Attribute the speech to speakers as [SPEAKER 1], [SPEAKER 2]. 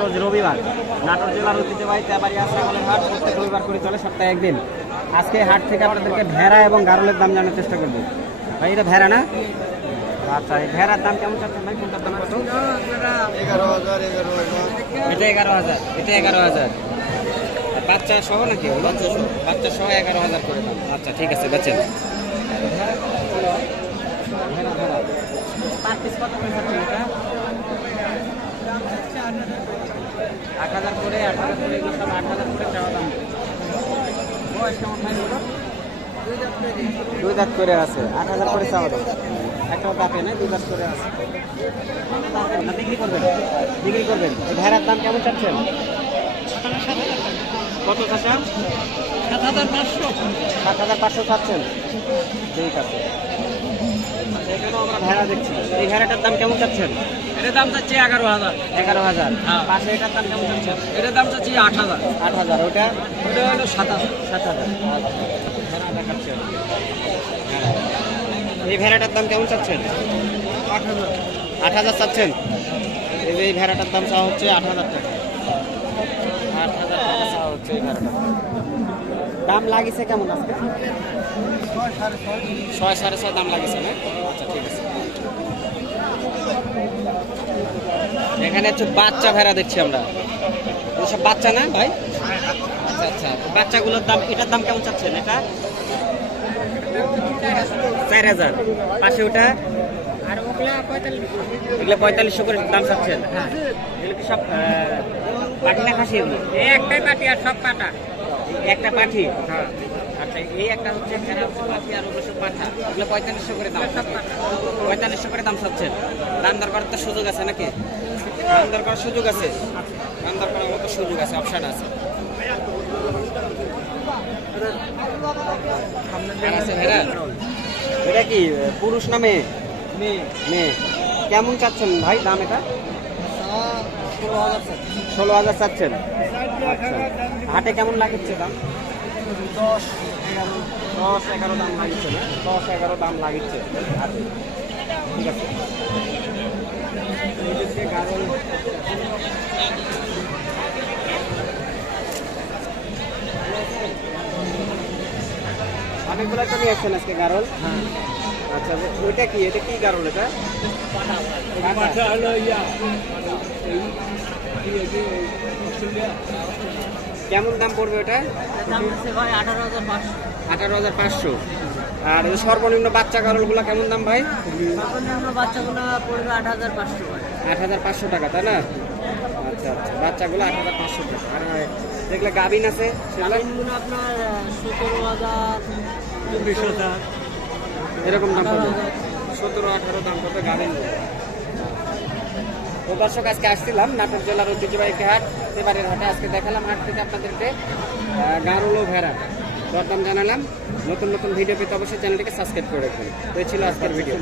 [SPEAKER 1] রোজ রবিবার নাটোর জেলার ঐতিহ্যবাহী তেবাড়িয়া ছাগলের হাট প্রত্যেক রবিবার করে চলে সপ্তাহে একদিন। আজকে হাট থেকে আপনাদেরকে ভেড়া এবং গারলের দাম জানার চেষ্টা করব। ভাই এটা ভেড়া না? আচ্ছা এই ভেড়ার দাম কেমন চাচ্ছেন ভাই? কোনটার দাম কত
[SPEAKER 2] এগারো হাজার এগারো
[SPEAKER 1] এটা এগারো হাজার। এটা এগারো হাজার। বাচ্চা সহ নাকি বাচ্চা সহ। বাচ্চা সহ এগারো হাজার করে দাম। আচ্ছা ঠিক আছে বেচেন। পার পিস কত করে যাচ্ছে এটা আট হাজার করে আট হাজার করে এগুলো সব আট হাজার করে চাওয়া দাম। বয়স কেমন ভাই বলো দুই দাঁত করে আছে। আট হাজার করে চাওয়া দাম। একটা দাঁতে না দুই দাঁত করে আছে। না বিক্রি করবেন? বিক্রি করবেন। এই ভেড়ার দাম কেমন চাচ্ছেন? কত চাচা
[SPEAKER 2] সাত হাজার পাঁচশো।
[SPEAKER 1] সাত হাজার পাঁচশো চাচ্ছেন। ঠিক আছে। আমরা ভেড়া দেখছি। এই ভেড়াটার দাম কেমন চাচ্ছেন?
[SPEAKER 2] এটার দাম চাচ্ছি এগারো হাজার।
[SPEAKER 1] এগারো হাজার।
[SPEAKER 2] হ্যাঁ।
[SPEAKER 1] পাশে এটার দাম কেমন চাচ্ছেন?
[SPEAKER 2] এটার দাম চাচ্ছি আট হাজার।
[SPEAKER 1] আট হাজার। ওটা?
[SPEAKER 2] ওটা হলো সাত হাজার।
[SPEAKER 1] সাত হাজার। এই ভেড়াটার দাম কেমন চাচ্ছেন?
[SPEAKER 2] আট হাজার।
[SPEAKER 1] আট হাজার চাচ্ছেন? এই ভেড়াটার দাম চাওয়া হচ্ছে আট হাজার টাকা। আট হাজার হচ্ছে এই ভেড়াটার দাম লাগিছে কেমন আজকে?
[SPEAKER 2] ছয় সাড়ে ছয়
[SPEAKER 1] দাম লাগিছে না? আচ্ছা ঠিক আছে। এখানে হচ্ছে বাচ্চা ভেড়া দেখছি আমরা। সব বাচ্চা না ভাই? আচ্ছা আচ্ছা। বাচ্চাগুলোর দাম, এটার দাম কেমন চাচ্ছেন? এটা? চার হাজার। পাশে ওটা? এগুলো পঁয়তাল্লিশশো করে দাম চাচ্ছেন? এগুলো কি সব পাটি না খাসি এগুলো?
[SPEAKER 2] এই একটাই পাটি আর সব পাটা।
[SPEAKER 1] একটা পাঠি আচ্ছা এই একটা হচ্ছে পাঠি আর ওগুলো সব পাঠা এগুলো পঁয়তাল্লিশশো করে দাম পঁয়তাল্লিশশো করে দাম চাচ্ছেন দাম দর করার তো সুযোগ আছে নাকি? দাম দর করার সুযোগ আছে? দাম দর করার মতো সুযোগ আছে অপশন আছে। এটা কি পুরুষ না মেয়ে? মেয়ে। কেমন চাচ্ছেন ভাই দাম এটা?
[SPEAKER 2] ষোলো হাজার
[SPEAKER 1] চাচ্ছেন। আচ্ছা। হাটে কেমন লাগছে দাম?
[SPEAKER 2] দশ এগারো।
[SPEAKER 1] দশ এগারো দাম লাগিচ্ছে না? দশ এগারো দাম লাগিচ্ছে আচ্ছা ঠিক আছে। অনেকগুলো তো নিয়ে আসছেন আজকে গারল
[SPEAKER 2] হ্যাঁ।
[SPEAKER 1] আচ্ছা ওইটা কি? এটা কি গারল এটা?
[SPEAKER 2] পাঠা হলো ইয়া।
[SPEAKER 1] কেমন দাম পড়বে ওটা?
[SPEAKER 2] দাম ভাই আঠারো হাজার পাঁচশো।
[SPEAKER 1] আঠারো হাজার পাঁচশো। আর এই সর্বনিম্ন বাচ্চা গারলগুলো কেমন দাম ভাই?
[SPEAKER 2] সর্বনিম্ন বাচ্চাগুলো পড়বে আট হাজার পাঁচশো
[SPEAKER 1] আট হাজার পাঁচশো টাকা তাই না? আচ্ছা আচ্ছা বাচ্চাগুলো আট হাজার পাঁচশো টাকা। আর যেগুলো গাভিন আছে সেগুলো?
[SPEAKER 2] আপনার সতেরো হাজার চব্বিশ হাজার।
[SPEAKER 1] এরকম দাম। সতেরো, আঠারো দাম পড়বে গাড়ি তো দর্শক, আজকে আসছিলাম নাটোর জেলার ঐতিহ্যবাহী হাট। এবারের হাটে আজকে দেখালাম হাট থেকে আপনাদেরকে গারুলো ভেড়া। দরদাম জানালাম। নতুন নতুন ভিডিও পেতে অবশ্যই চ্যানেলটিকে সাবস্ক্রাইব করে রাখবেন। তো ছিল আজকের ভিডিও